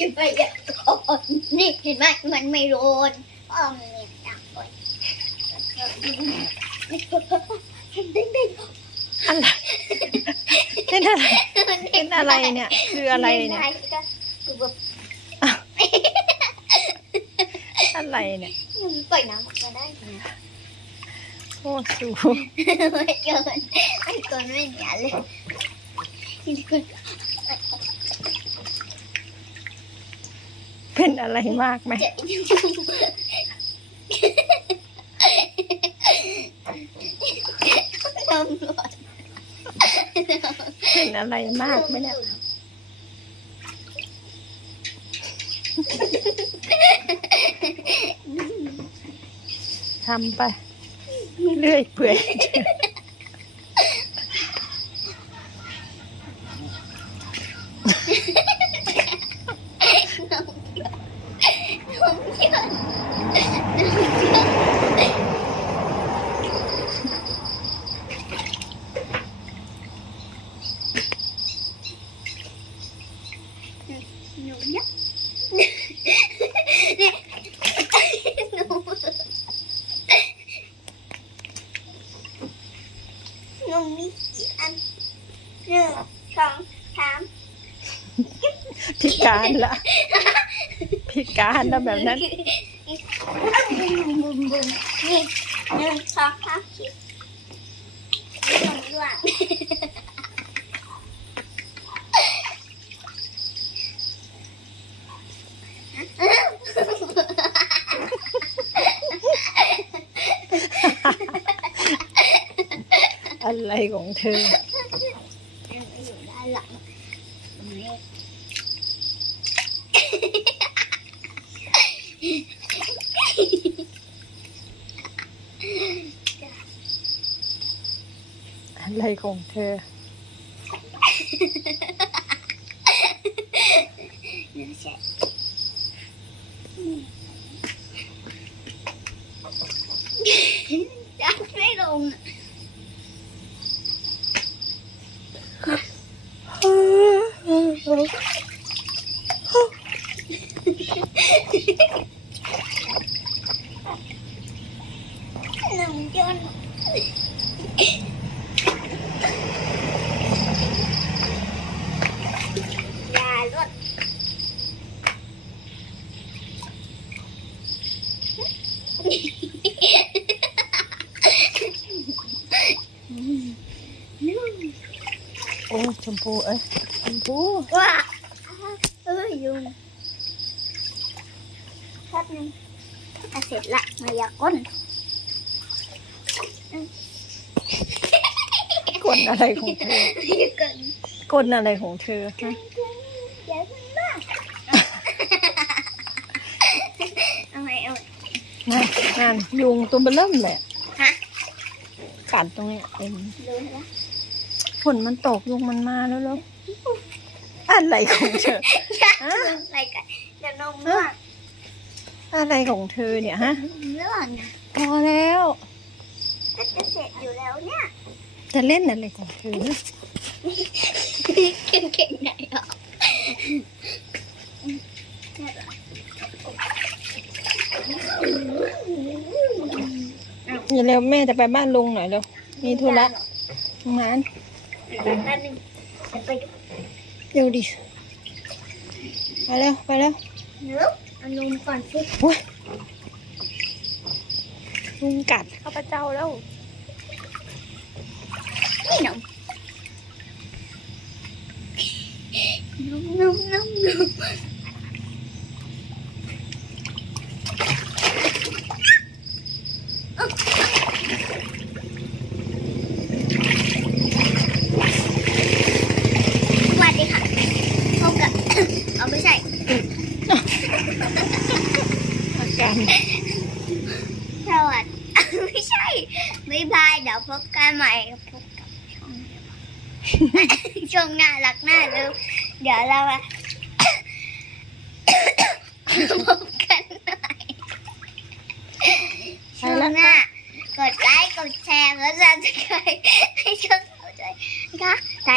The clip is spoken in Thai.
จะไปอะโอ้นี่เห็นไหมมันไม่โดนอ้อมเนี่ยดังก่อนเห็นได้ได้อะไรเป็นอะไรเป็นอะไรเนี่ย คืออะไรเนี่ยคือแบบอะไรเนี่ยมันปล่อยน้ำออกมาได้นะโอ้สูไม่เกินไม่เกินไม่เหนียเลยนี่คือ เป็นอะไรมากไหม ตำรวจเป็นอะไรมากไหมเนี่ย ทำไป เรื่อยเปื่อย น้ำเยอะน้ำเยอะ หนูเนี่ยเนี่ยหนูหนูมีกี่อันหนึ่งสองสามพิการละพิการแล้วแบบนั้นบุมบุมบุมนี่หนึ่งสองสามสี่หนึ่งด้วย อะไรของเธออยู่ด้านหลังนี่อะไรของเธอเนื้อแฉะจับไม่ลงอะ หนึ่งจนยาลดโอ้ ชมพูเอ้ยชมพูว้าเอ้ยยุงแป๊บนึงอะเสร็จละมายาก้นกลอะไรของเธอมายาก้นกลอะไรของเธอฮะอย่าเพิ่งบ้าเอาไงเอาไงนั่นนั่นยุงตัวเบลเริ่มเลยฮะกัดตรงเนี้ยเต็มดูนะฝนมันตกยุงมันมาแล้วแล้ว อะไรของเธอ อย่าอะไรกันเดี๋ยวนมร่วงอะไรของเธอเนี่ยฮะร่วงนะพอแล้ว ก็จะเสร็จอยู่แล้วเนี่ย จะเล่นอะไรของเธอเก่งๆไหนอะอย่าเร็วแม่จะไปบ้านลุงหน่อยเร็วมีธุระงานแป๊บนึง จะไปดูเร็วดิไปเร็วไปเร็วเนื้อเอานมก่อนสิ ลุงกัดข้าพเจ้าแล้ว นี่นมนมนมนมนมสวัสดีค่ะพบกับ เอาไม่ใช่ อา การสวัสดีไม่ใช่ไม่บายเดี๋ยวพบกันใหม่พบกับช่องเดียวช่วงน่ารักน่าลืมเดี๋ยวเราอะพบกันใหม่ช่วงหน้ากดไลค์กดแชร์แล้วจะให้ช่องเราด้วยนะคะแต่